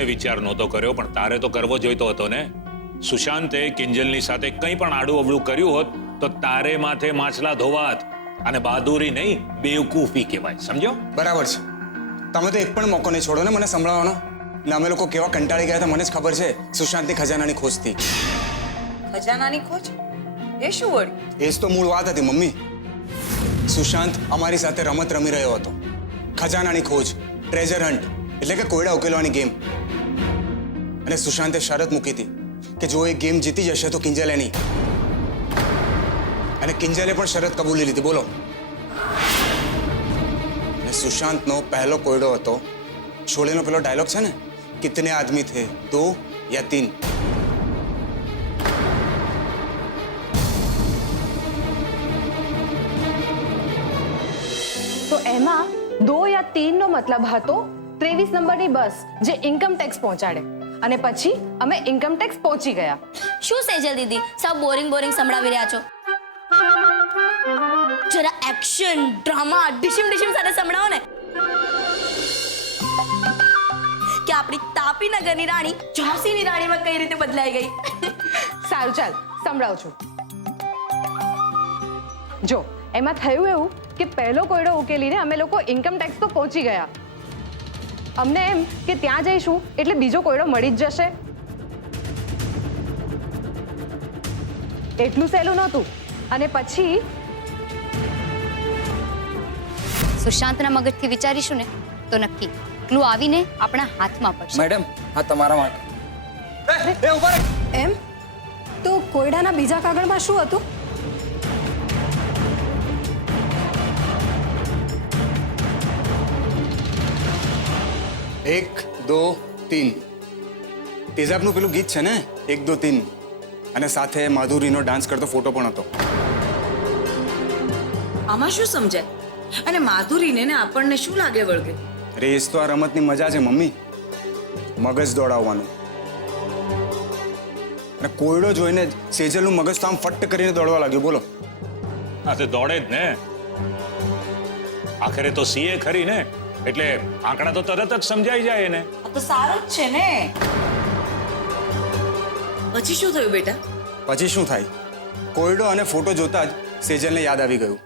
કિંજલે વિચાર નહોતો કર્યો, પણ તારે તો કરવો જોઈતો હતો ને. સુશાંતે કિંજલની સાથે કંઈ પણ આડું અવળું કર્યું હોત તો તારે માથે માછલા ધોવાત. અને બહાદુરી નહીં, બેવકૂફી કહેવાય, સમજો? બરાબર છે. તમે તો એક પણ મોકો નહીં છોડો ને મને સંભળાવવાનો. ને અમે લોકો કેવા કંટાળી ગયા હતા મને જ ખબર છે, સુશાંતની ખજાનાની ખોજથી. ખજાનાની ખોજ? એ શું વળી? એ જ તો મૂળ વાત હતી મમ્મી. સુશાંત અમારી સાથે રમત રમી રહ્યો હતો, ખજાનાની ખોજ, ટ્રેઝર હન્ટ, એટલે કે કોયડા ઉકેલવાની ગેમ. અને સુશાંતે શરત મૂકી હતી કે જો એ ગેમ જીતી જશે તો કિંજલ એની. અને કિંજલે પણ શરત કબૂલી લીધી. બોલો. અને સુશાંતનો પહેલો કોયડો હતો શોલેનો પેલો ડાયલોગ છે ને, કિતને આદમી થે, 2 या 3. તો એમાં 2 या 3 નો મતલબ હતો 23 નંબરની બસ જે ઇન્કમ ટેક્સ પહોંચાડે. અને પછી અમે ઇન્કમ ટેક્સ પહોંચી ગયા. શું સેજલ દીદી સબ બોરિંગ સંભળાવી રહ્યા છો? જરા એક્શન ડ્રામા ડિશિમ સાથે સંભળાવો ને. કે આપણી તાપી નગરની રાણી ઝાંસીની રાણીમાં કઈ રીતે બદલાઈ ગઈ. સારું, ચાલ સંભળાવું છું. જો એમાં થયું એવું કે પહેલો કોયડો ઉકેલીને અમે લોકો ઇન્કમ ટેક્સ તો પહોંચી ગયા. અમને એમ કે ત્યાં જઈશું એટલે બીજો કોયડો મળી જ જશે. એટલું સહેલું નહોતું. અને પછી સુશાંતના મગજથી વિચારીશું ને તો નક્કી ક્લુ આવીને આપણા હાથમાં પડશે. મેડમ, આ તમારા માટે. એમ તો કોયડાના બીજા કાગળમાં શું હતું? એક, 2, 3. તેજાબનું પેલું ગીત છે ને, 1, 2, 3. અને સાથે માધુરીનો ડાન્સ કરતો ફોટો પણ હતો. આમાં શું સમજાય? અને માધુરીને ને આપણને શું લાગે વળગે? રેસ તો આ રમતની મજા છે મમ્મી, મગજ દોડાવવાનું. અને કોયડો જોઈને સેજલનું મગજ તો આમ ફટ કરીને દોડવા લાગ્યું. બોલો. હા, તે દોડે જ ને. આખરે તો સીએ ખરી ને, એટલે આંકડા તો તરત જ સમજાઈ જાય એને. આ તો સારું જ છે ને. પછી શું થયું બેટા? પછી શું થાય? કોયડો અને ફોટો જોતા જ સેજલને યાદ આવી ગયું.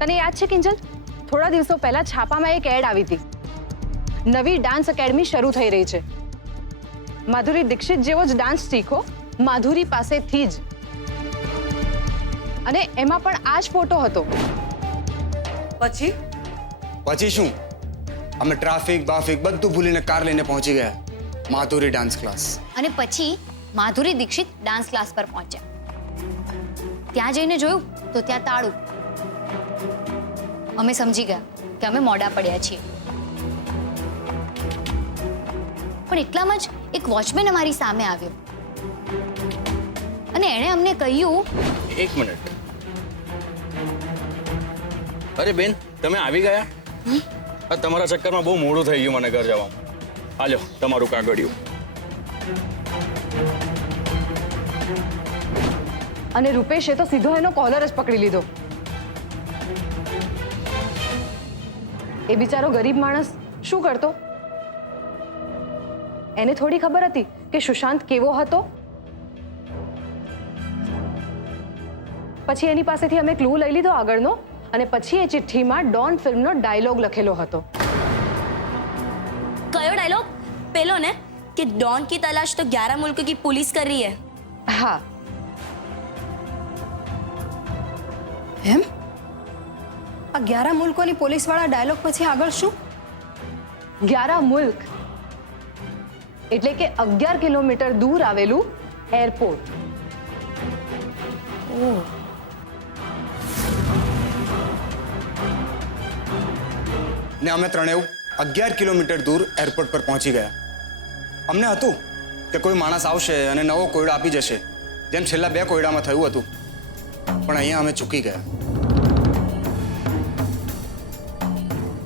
તને યાદ છે કિંજલ, થોડા દિવસો પહેલા છાપામાં એક એડ આવી હતી. નવી ડાન્સ એકેડમી શરૂ થઈ રહી છે. માધુરી દીક્ષિત જેવો જ ડાન્સ શીખો, માધુરી પાસેથી જ. અને એમાં પણ આ જ ફોટો હતો. પછી પછી શું? અમે ટ્રાફિક બાફિક બધું ભૂલીને કાર લઈને પહોંચી ગયા માધુરી ડાન્સ ક્લાસ. અને પછી માધુરી દીક્ષિત ડાન્સ ક્લાસ પર પહોંચ્યા. ત્યાં જઈને જોયું તો ત્યાં તાળું. અમે સમજી ગયા કે અમે મોડા પડ્યા છીએ. પણ એટલામાં જ એક વોચમેન અમારી સામે આવ્યો અને એણે અમને કહ્યું, એક મિનિટ. અરે બેન, તમે આવી ગયા? આ તમારા ચક્કરમાં બહુ મોડું થઈ ગયું મને ઘર જવામાં. હાલ્યો તમારું કાગળિયું. અને રૂપેશે તો સીધો એનો કોલર જ પકડી લીધો. એ બિચારો ગરીબ માણસ શું કરતો? એને થોડી ખબર હતી કે સુશાંત કેવો હતો. પછી એની પાસેથી અમે ક્લુ લઈ લીધો આગળનો, અને પછી એ ચિઠ્ઠીમાં ડોન ફિલ્મનો ડાયલોગ લખેલો હતો. કયો ડાયલોગ? પેલો ને કે डॉन की तलाश तो 11 मुल्क की पुलिस कर रही है. હા. એમ આ 11 મુલ્કોની પોલીસ વાળા ડાયલોગ પછી આગળ શું? 11 મુલ્ક એટલે કે 11 કિલોમીટર દૂર આવેલું એરપોર્ટ. ઓહ. ને અમે ત્રણેવ 11 કિલોમીટર દૂર એરપોર્ટ પર પહોંચી ગયા. અમને હતું કે કોઈ માણસ આવશે અને નવો કોયડો આપી જશે, જેમ છેલ્લા 2 કોયડામાં થયું હતું. પણ અહીંયા અમે ચૂકી ગયા.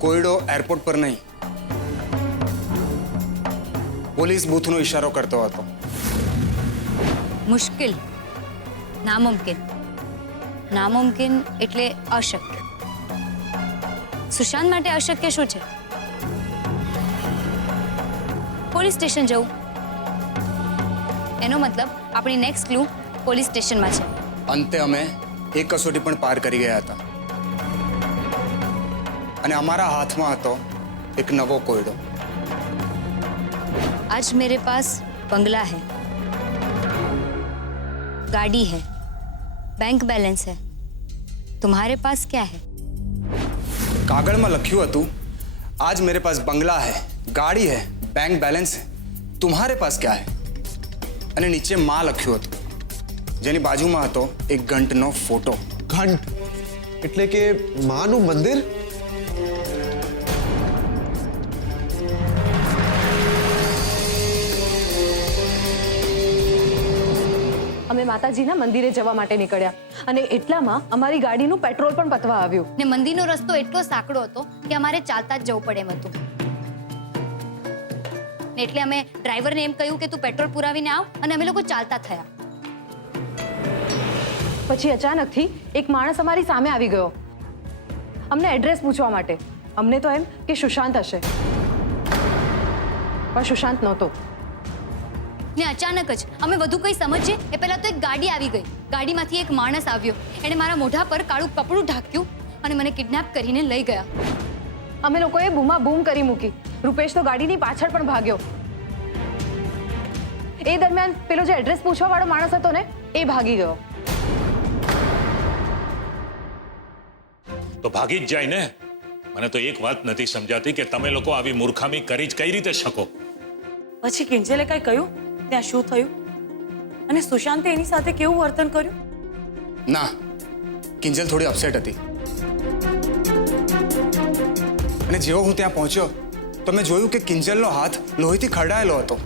કોયડો એરપોર્ટ પર નહીં, પોલીસ બૂથનો ઈશારો કરતો હતો. મુશ્કેલ, નામુમકિન. નામુમકિન એટલે અશક્ય. સુશાંત માટે અશક્ય શું છે? પોલીસ સ્ટેશન જવું. એનો મતલબ આપણી નેક્સ્ટ ક્લુ પોલીસ સ્ટેશનમાં છે. અંતે અમે એક કસોટી પણ પાર કરી ગયા હતા અને અમારા હાથમાં હતો એક નવો કોયડો. आज मेरे पास बंगला है, गाड़ी है, बैंक बैलेंस है. तुम्हारे पास क्या है? કાગળમાં લખ્યું હતું આજ મેરે પાસ બંગલા હૈ, ગાડી હૈ, બેંક બેલેન્સ હૈ, તુમ્હારે પાસ ક્યા હૈ? અને નીચે માં લખ્યું હતું જેની બાજુમાં હતો એક ઘંટનો ફોટો. ઘંટ એટલે કે માનું મંદિર. અમે માતાજીના મંદિરે જવા માટે નીકળ્યા અને એટલામાં અમારી ગાડીનું પેટ્રોલ પણ પતવા આવ્યું. ને મંદિરનો રસ્તો એટલો સાંકડો હતો કે અમારે ચાલતા જ જવું પડે એમ હતું. ને એટલે અમે ડ્રાઈવરને એમ કહ્યું કે તું પેટ્રોલ પુરાવીને આવ, અને અમે લોકો ચાલતા થયા. પછી અચાનકથી એક માણસ અમારી સામે આવી ગયો અમને એડ્રેસ પૂછવા માટે. અમને તો એમ કે સુશાંત હશે, પણ સુશાંત નહોતો. ને અચાનક જ અમે વધુ કંઈ સમજીએ એ પહેલા તો એક ગાડી આવી ગઈ. ગાડીમાંથી એક માણસ આવ્યો. એણે મારા મોઢા પર કાળું કપડું ઢાંક્યું અને મને કિડનેપ કરીને લઈ ગયા. અમે લોકોએ બૂમા બૂમ કરી મૂકી. રૂપેશ તો ગાડીની પાછળ પણ ભાગ્યો. એ દરમિયાન પેલો જે એડ્રેસ પૂછવા વાળો માણસ હતો ને એ ભાગી ગયો. તો ભાગી જ જાય ને. મને તો એક વાત નથી સમજાતી કે તમે લોકો આવી મૂર્ખામી કરી જ કઈ રીતે શકો. પછી કિંજલે કઈ કહ્યું ત્યાં શું થયું અને સુશાંતે એની સાથે કેવું વર્તન કર્યું? ના, કિંજલ થોડી અપસેટ હતી અને જેવો હું ત્યાં પહોંચ્યો તો મેં જોયું કે કિંજલનો હાથ લોહીથી ખરડાયેલો હતો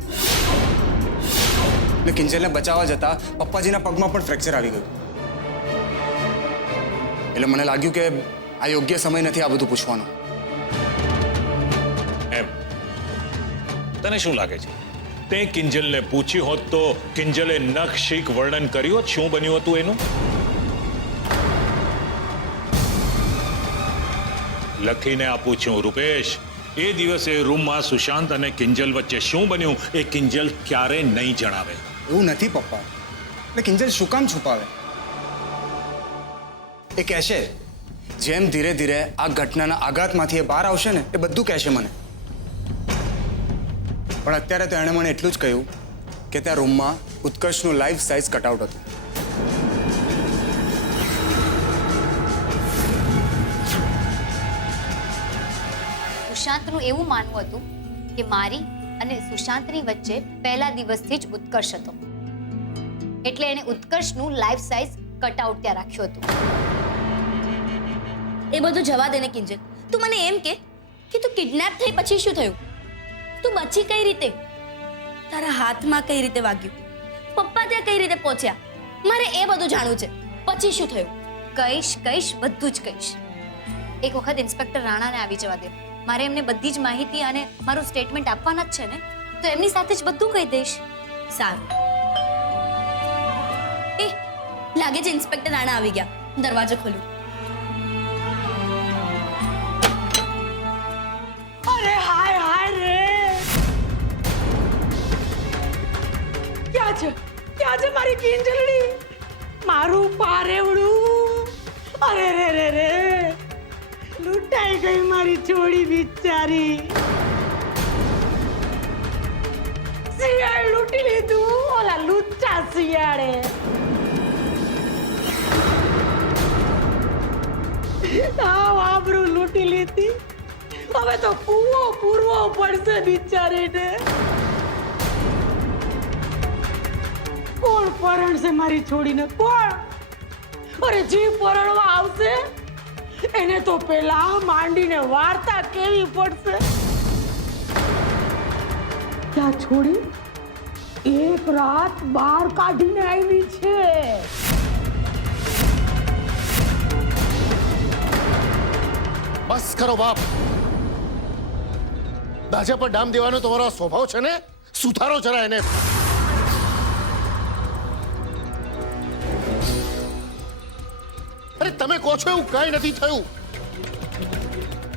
ને કિંજલને બચાવવા જતા પપ્પાજીના પગમાં પણ ફ્રેક્ચર આવી ગયું. એટલે મને લાગ્યું કે આ યોગ્ય સમય નથી આ બધું પૂછવાનો. એમ તને શું લાગે છે તે કિંજલને પૂછ્યું હોત તો કિંજલે નખશીક વર્ણન કર્યું હોત શું બન્યું હતું એનું? લખીને આપું છું રૂપેશ, એ દિવસે રૂમમાં સુશાંત અને કિંજલ વચ્ચે શું બન્યું એ કિંજલ ક્યારે નહીં જણાવે. એવું નથી પપ્પા, એટલે કિંજલ શું કામ છુપાવે? એ કહેશે જેમ ધીરે ધીરે આ ઘટનાના આઘાતમાંથી એ બહાર આવશે ને એ બધું કહેશે મને. પણ અત્યારે તો એણે મને એટલું જ કહ્યું કે ત્યાં રૂમમાં ઉત્કર્ષનું લાઈફ સાઇઝ કટઆઉટ હતું. સુશાંતનું એવું માનવું હતું કે મારી અને સુશાંતની વચ્ચે પહેલા દિવસથી જ ઉત્કર્ષ હતો. એટલે એણે ઉત્કર્ષનું લાઈફ સાઇઝ કટઆઉટ ત્યાં રાખ્યું હતું. એ બધું જવા દે ને કિંજલ. તું મને એમ કે તું કિડનેપ થઈ પછી શું થયું? તું બચી કઈ રીતે? તારા હાથમાં કઈ રીતે વાગ્યું? પપ્પા ત્યાં કઈ રીતે પહોંચ્યા? મારે એ બધું જાણવું છે. પછી શું થયું? કહીશ બધું જ કહીશ. એક વખત ઇન્સ્પેક્ટર રાણાને આવી જવા દે. મારે એમને બધી જ માહિતી અને મારું સ્ટેટમેન્ટ આપવાના જ છે ને, તો એમની સાથે જ બધું કહી દઈશ. સારું. એ લાગે છે ઇન્સ્પેક્ટર રાણા આવી ગયા. દરવાજો ખોલ્યો. અરે હાય હાય રે, ક્યાં છે મારી કિંજલડી, મારું પારેવડું? અરે રે રે રે, લૂંટાઈ ગઈ મારી છોડી બિચારી. શિયાળ લૂંટી લીધું, ઓલા લુચ્ચા શિયાળે. આબરૂ લૂંટી લીધી. હવે તો કૂવો પૂરવો પડશે બિચારીને. કોણ પરણશે મારી છોડીને? કોણ? અરે જે પરણવા આવશે એને તો પેલા માંડીને વાર્તા કેવી પડશે. ત્યાં છોડી એક રાત બહાર કાઢીને આવી છે. બસ કરો બાપ. દાજા પર ડામ દેવાનો તમારો સ્વભાવ છે ને, સુધારો જરા એને. અરે તમે કહો છો એવું કઈ નથી થયું.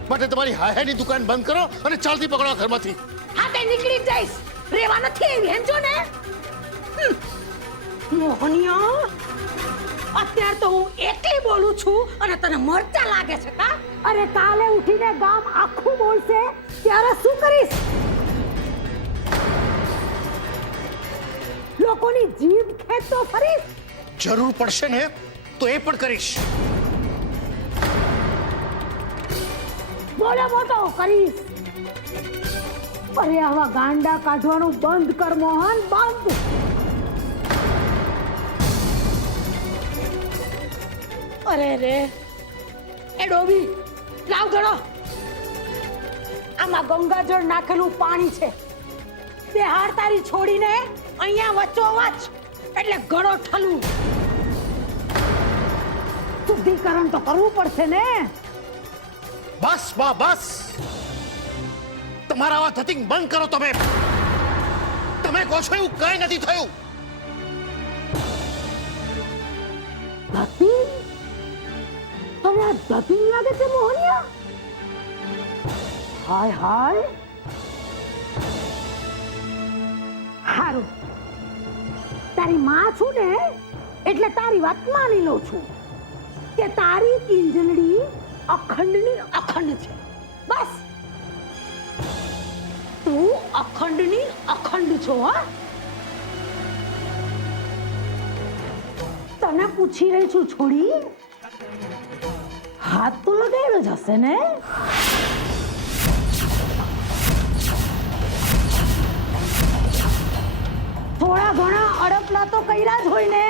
માટે તમારી હાય હાયની દુકાન બંધ કરો અને ચાલતી પકડો ઘરમાંથી. હા તે નીકળી જઈશ. રેવા નથી આવી એમ જો ને મોહનિયા અત્યારે તો હું એકલી બોલું છું અને તને મરચા લાગે છે કા અરે કાલે ઉઠીને ગામ આખું બોલશે ત્યારે શું કરીશ લોકોની જીભ ખેંચતો ફરીશ જરૂર પડશે ને તો એ પણ કરીશ. બોલો મોટો કરીશ અરે આવા ગાંડા કાઢવાનું બંધ કર મોહન બંધ અરે રે એ ડોબી લાવ ગણો આમાં ગંગાજળ નાખેલું પાણી છે બે હાર તારી છોડીને અહીંયા વચ્ચોવચ એટલે ગળો ઠલું શુદ્ધિકરણ તો કરવું પડશે ને બસ બા બસ તમારા આવા ધતિંગ બંધ કરો તમે. તમે કહો છો એવું કઈ નથી થયું. ધતિંગ તને આ ધતિંગ લાગે છે મોહનિયા હાય હાય હારું તારી માં છું ને એટલે તારી વાત માની લઉં છું કે તારી કિંજલડી અખંડની અખંડ છે બસ તું અખંડની અખંડ છો હા તને પૂછી રહી છું છોડી હાથ તો લગાડ્યો જ હશે ને થોડા ઘણા અડપલા તો કર્યા જ હોય ને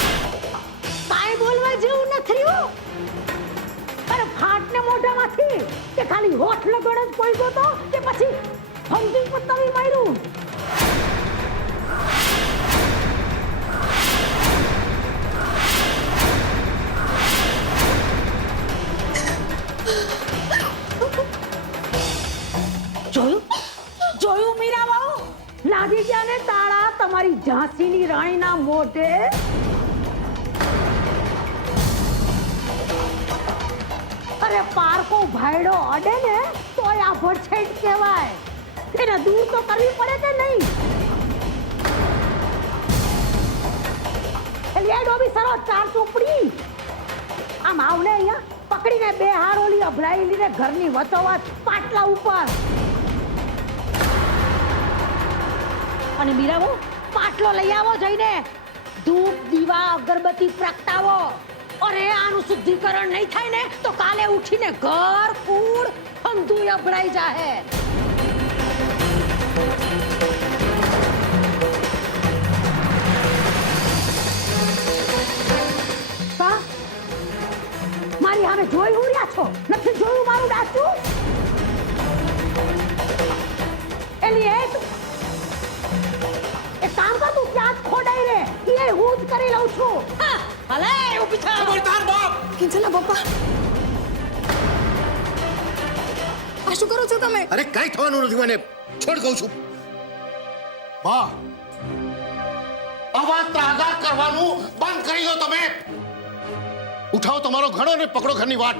કાંઈ બોલવા જેવું નથી અરે ફાટ ને મોઢામાંથી કે ખાલી હોઠ લગણ જ પડ્યો તો કે પછી ફંકી પત્તાવી માર્યું જોયું મીરાબાઉ લાગી ગયા ને તાળા તમારી ઝાંસીની રાણીના મોઢે અરે પારકો ભાઈડો અડે ને તોય આ ભડછેટ કહેવાય એને દૂર તો કરવી પડે કે નહીં એટલે એ ડોબી સરો ચાર ચોપડી આમ આવને અહીંયા પકડીને બે હારોલી અભડાયેલી ને ઘરની વચોવચ પાટલા ઉપર અને મીરાબો પાટલો લઈ આવો જઈને ધૂપ દીવા અગરબત્તી પ્રગટાવો અરે આનું શુદ્ધિકરણ નહીં થાય ને તો કાલે ઉઠીને ઘર કૂડ હંધું અભડાઈ જાહે મારી સામે જોઈ હું રહ્યા છો નથી જોયું મારું ડાચું એલી એક કામ કર તું ત્યાં જ ખોડાઈ રે એ હું જ કરી લઉં છું હલે ઊભી થા ખબરદાર બાપ. કિંજલના પપ્પા આ શું કરો છો તમે અરે કઈ થવાનું નથી મને છોડ કહું છું. બા આવા ત્રાગા કરવાનું બંધ કરી દો તમે. ઉઠાવો તમારો ઘણો ને પકડો ઘરની વાત.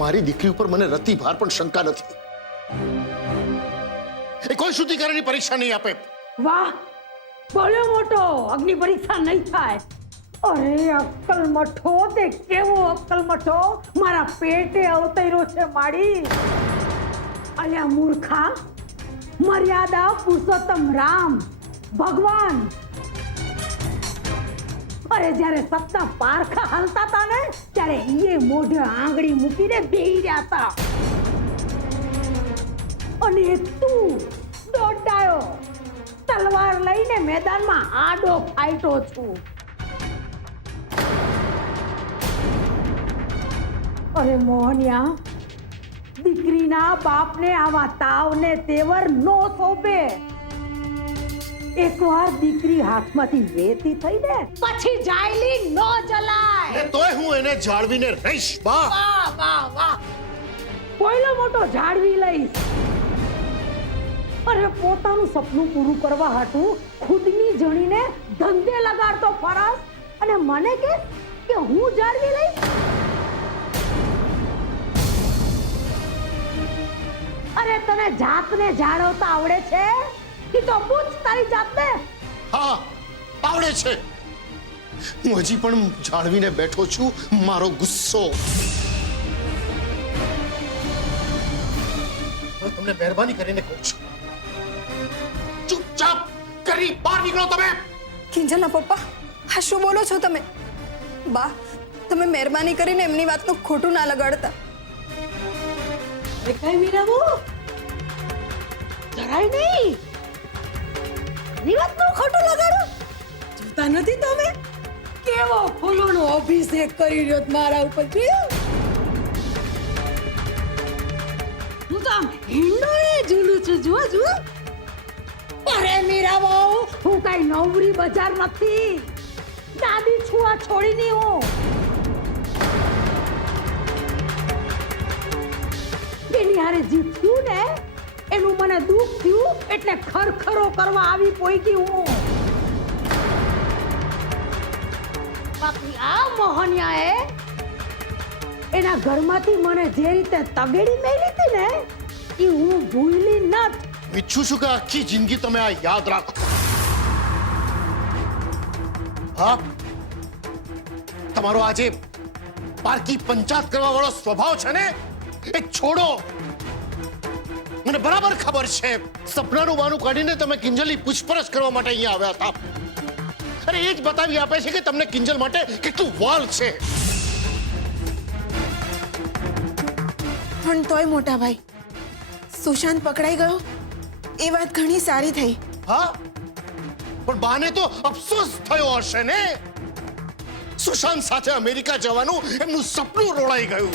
મારી દીકરી ઉપર મને રતિ ભાર પણ શંકા નથી. એ કોઈ શુદ્ધિકરણની પરીક્ષા નહીં આપે. વાહ બોલ્યો મોટો અગ્નિ પરીક્ષા નહીં થાય અરે અક્કલ મઠો તે કેવો અક્કલ મઠો મારા પેટે અવતર્યો છે માડી અલ્યા મૂર્ખા મર્યાદા પુરુષોત્તમ રામ ભગવાન અરે જ્યારે સત્તા પારખા હાલતા હતા ને ત્યારે એ મોઢે આંગળી મૂકીને બેહી રહ્યા હતા અને તું દોડાયો તલવાર લઈને મેદાનમાં આડો ફાઈટો છું અરે મોહનિયા દીકરીના બાપને આવા તાવને તેવર નો સોંપે એકવાર દીકરી હાથમાંથી વેતી થઈ ને પછી જાયલી નો જલાય તોય હું એને જાળવીને રહીશ બા. વાહ વાહ વાહ કોઈલો મોટો જાળવી લઈશ અરે પોતાનું સપનું પૂરું કરવા હાટું ખુદની જણીને ધંધે લગાડતો ફરસ અને મને કે કે હું જાળવી લઈશ? અરે તને જાતને જાળવતા આવડે છે? ઈ તો પૂછ તારી જાતને. હા આવડે છે. હું હજી પણ જાળવીને બેઠો છું મારો ગુસ્સો. હું તમને મહેરબાની કરીને કહું છું, ચૂપચાપ કરી બહાર નીકળો તમે. કિંજલના પપ્પા, આ શું બોલો છો તમે? બા, તમે મહેરબાની કરીને એમની વાતનું ખોટું ના લગાડતા. કઈ મીરાબુ, જરાય નહીં. ની વાતનું ખોટું લગાડો. જોતા નથી તમે કેવો ફૂલોનો અભિષેક કરી રહ્યો છે મારા ઉપર? જોયું? હું તો આમ હિંડોળે ઝૂલું છું. જુઓ જુઓ. અરે મીરાબુ, હું કઈ નવરી બજાર નથી. દાદી છું આ છોડીની હું. એની હારે જીત્યું ને એનું મને દુઃખ થયું એટલે ખરખરો કરવા આવી પોઈકી હું. બાકી આ મોહનિયાએ એના ઘરમાંથી મને જે રીતે તગેડી મેલી હતી ને એ હું ભૂલી નથી. ઈચ્છું છું કે આખી જિંદગી તમે આ યાદ રાખો. હા, તમારો આજે પારકી પંચાયત કરવા વાળો સ્વભાવ છે ને એ છોડો. મને બરાબર ખબર છે સપનાનું બહાનું કાઢીને તમે કિંજલની પૂછપરછ કરવા માટે અહીંયા આવ્યા હતા. અરે એ જ બતાવી આપે છે કે તમને કિંજલ માટે કેટલું વાલ છે. પણ તોય મોટા ભાઈ, સુશાંત પકડાઈ ગયો એ વાત ઘણી સારી થઈ. હા, પણ બાને તો અફસોસ થયો હશે ને. સુશાંત સાથે અમેરિકા જવાનું એમનું સપનું રોળાઈ ગયું.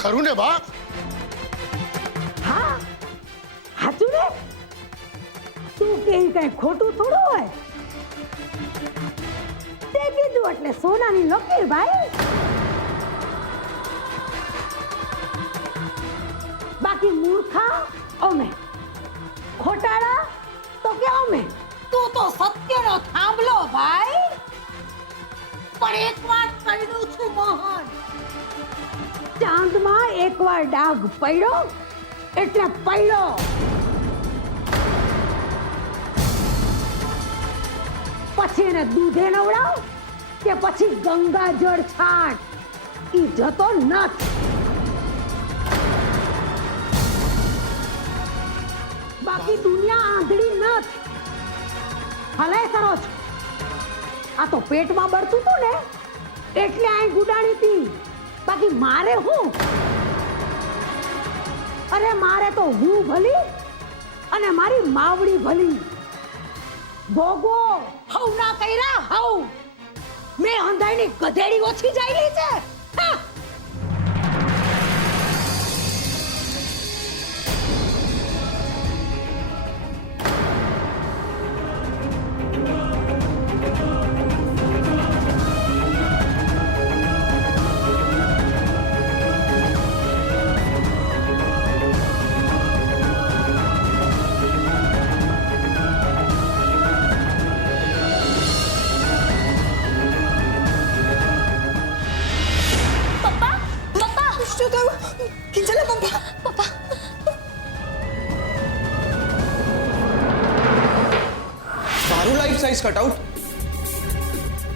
ખરું ને બા? હા, સાચું ને? તું કે કઈ ખોટું થોડું હોય. તે કીધું એટલે સોનાની લકીર ભાઈ. બાકી મૂર્ખા અમે, ખોટાડા તો કે અમે. તું તો સત્યનો થાંભલો ભાઈ. પણ એક વાત કહી દઉં છું મોહન, ચાંદમાં એકવાર ડાઘ પડ્યો એટલે પડ્યો. પછી એને દૂધે નવડાવ કે પછી ગંગા જળ છાંટ, ઈ જતો નથી. બાકી દુનિયા આંધળી નથી. હલે સરોજ, આ તો પેટમાં બળતું હતું ને એટલે આ ગુડાણી હતી. બાકી મારે હું? અરે મારે તો હું ભલી અને મારી માવડી ભલી. ભોગો હવ ના કર્યા હવ. મેં અંધાઈની ગધેડી ઓછી જાયલી છે. હા. શું થયું? કિંજલના પપ્પા, પપ્પા, મારું લાઈફ સાઈઝ કટઆઉટ?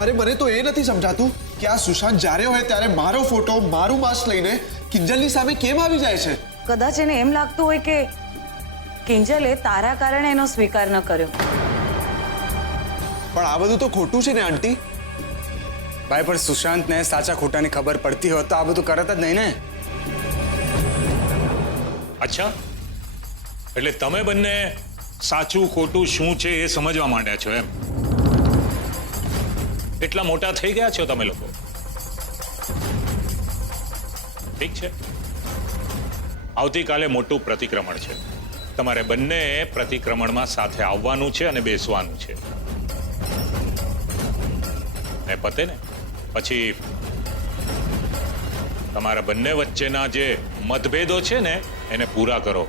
અરે મને તો એ નથી સમજાતું કે આ સુશાંત જ્યારે હોય ત્યારે મારો ફોટો, મારું માસ્ક લઈને કિંજલની સામે કેમ આવી જાય છે? કદાચ એને એમ લાગતું હોય કે કિંજલે તારા કારણે એનો સ્વીકાર ન કર્યો. પણ આ બધું તો ખોટું છે ને આંટી. ભાઈ પણ સુશાંતને સાચા ખોટાની ખબર પડતી હોત તો આ બધું કરત જ નહીં ને. અચ્છા, એટલે તમે બંને સાચું ખોટું શું છે એ સમજવા માંડ્યા છો એમ? એટલા મોટા થઈ ગયા છો તમે લોકો? ઠીક છે, આવતીકાલે મોટું પ્રતિક્રમણ છે. તમારે બંને પ્રતિક્રમણમાં સાથે આવવાનું છે અને બેસવાનું છે. ને પતે ને પછી તમારા બંને વચ્ચેના જે મતભેદો છે ને એને પૂરા કરો.